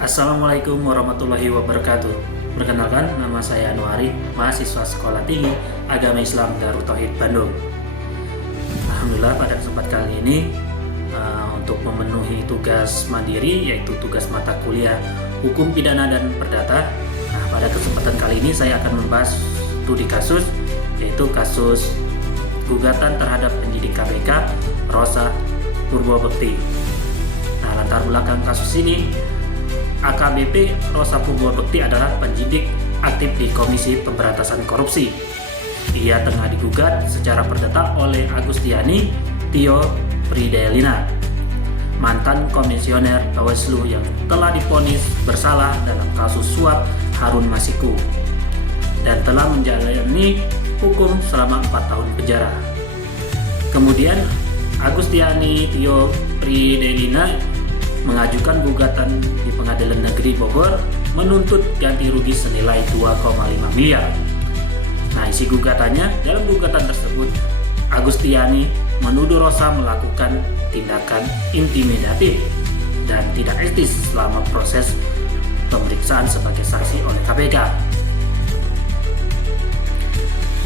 Assalamualaikum warahmatullahi wabarakatuh. Perkenalkan, nama saya Anuari, mahasiswa Sekolah Tinggi Agama Islam Darut Tauhid Bandung. Alhamdulillah pada kesempatan kali ini untuk memenuhi tugas mandiri, yaitu tugas mata kuliah Hukum Pidana dan Perdata. Nah, pada kesempatan kali ini saya akan membahas studi kasus, yaitu kasus gugatan terhadap penyidik KPK Rosa Purbabekti. Nah, latar belakang kasus ini, AKBP Rosa Purbabekti adalah penyidik aktif di Komisi Pemberantasan Korupsi. Ia tengah digugat secara perdata oleh Agustiani Tio Fridelina, mantan komisioner Bawaslu yang telah divonis bersalah dalam kasus suap Harun Masiku dan telah menjalani hukum selama 4 tahun penjara. Kemudian Agustiani Tio Fridelina mengajukan gugatan di Pengadilan Negeri Bogor menuntut ganti rugi senilai 2,5 miliar. Nah, isi gugatannya, dalam gugatan tersebut Agustiani menuduh Rosa melakukan tindakan intimidatif dan tidak etis selama proses pemeriksaan sebagai saksi oleh KPK.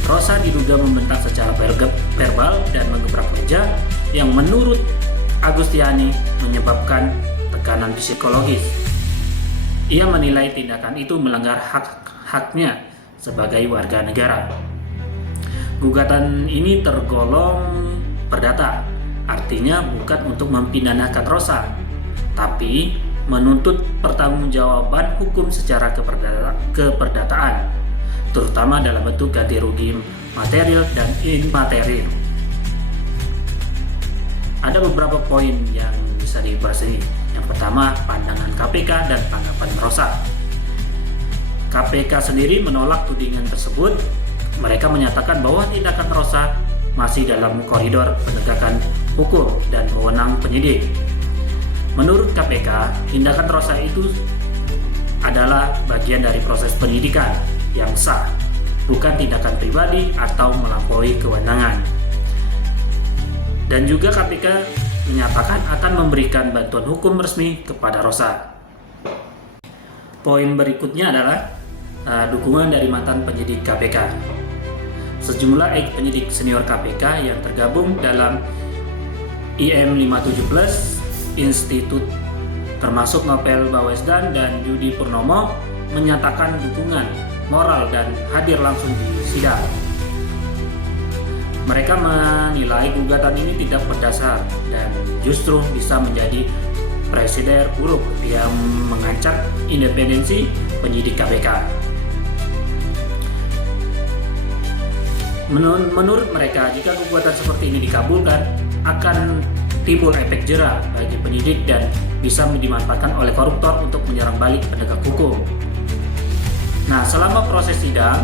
Rosa diduga membentak secara verbal dan menggebrak meja yang menurut Agustiani menyebabkan tekanan psikologis. Ia menilai tindakan itu melanggar hak-haknya sebagai warga negara. Gugatan ini tergolong perdata, artinya bukan untuk mempidanakan Rosa, tapi menuntut pertanggungjawaban hukum secara keperdataan, terutama dalam bentuk ganti rugi material dan imaterial. Ada beberapa poin yang bisa dibahas ini. Yang pertama, pandangan KPK dan tanggapan Rosa. KPK sendiri menolak tudingan tersebut. Mereka menyatakan bahwa tindakan Rosa masih dalam koridor penegakan hukum dan wewenang penyidik. Menurut KPK, tindakan Rosa itu adalah bagian dari proses penyidikan yang sah, bukan tindakan pribadi atau melampaui kewenangan. Dan juga KPK menyatakan akan memberikan bantuan hukum resmi kepada Rosa. Poin berikutnya adalah dukungan dari mantan penyidik KPK. Sejumlah penyidik senior KPK yang tergabung dalam IM 57+ Institut, termasuk Novel Baswedan dan Yudi Purnomo, menyatakan dukungan moral dan hadir langsung di sidang. Mereka menilai gugatan ini tidak berdasar dan justru bisa menjadi presiden buruk yang mengancam independensi penyidik KPK. Menurut mereka, jika gugatan seperti ini dikabulkan, akan timbul efek jera bagi penyidik dan bisa dimanfaatkan oleh koruptor untuk menyerang balik penegak hukum. Nah, selama proses sidang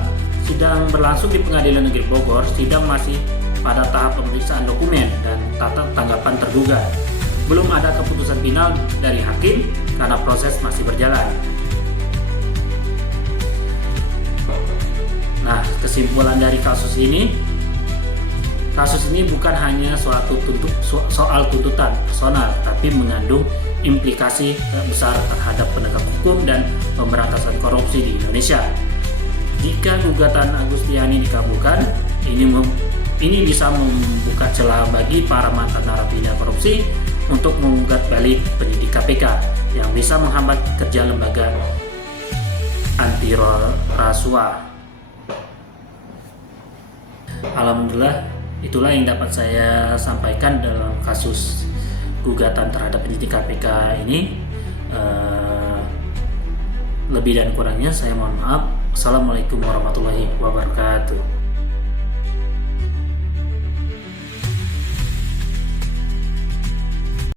berlangsung di Pengadilan Negeri Bogor, sidang masih pada tahap pemeriksaan dokumen dan tanggapan tergugat. Belum ada keputusan final dari hakim karena proses masih berjalan. Nah, kesimpulan dari kasus ini bukan hanya soal tuntutan personal, tapi mengandung implikasi besar terhadap penegak hukum dan pemberantasan korupsi di Indonesia. Jika gugatan Agustiani dikabulkan, ini bisa membuka celah bagi para mantan narapidana korupsi untuk menggugat balik penyidik KPK yang bisa menghambat kerja lembaga anti rasuah. Alhamdulillah, itulah yang dapat saya sampaikan dalam kasus gugatan terhadap penyidik KPK ini. Lebih dan kurangnya saya mohon maaf. Assalamualaikum warahmatullahi wabarakatuh.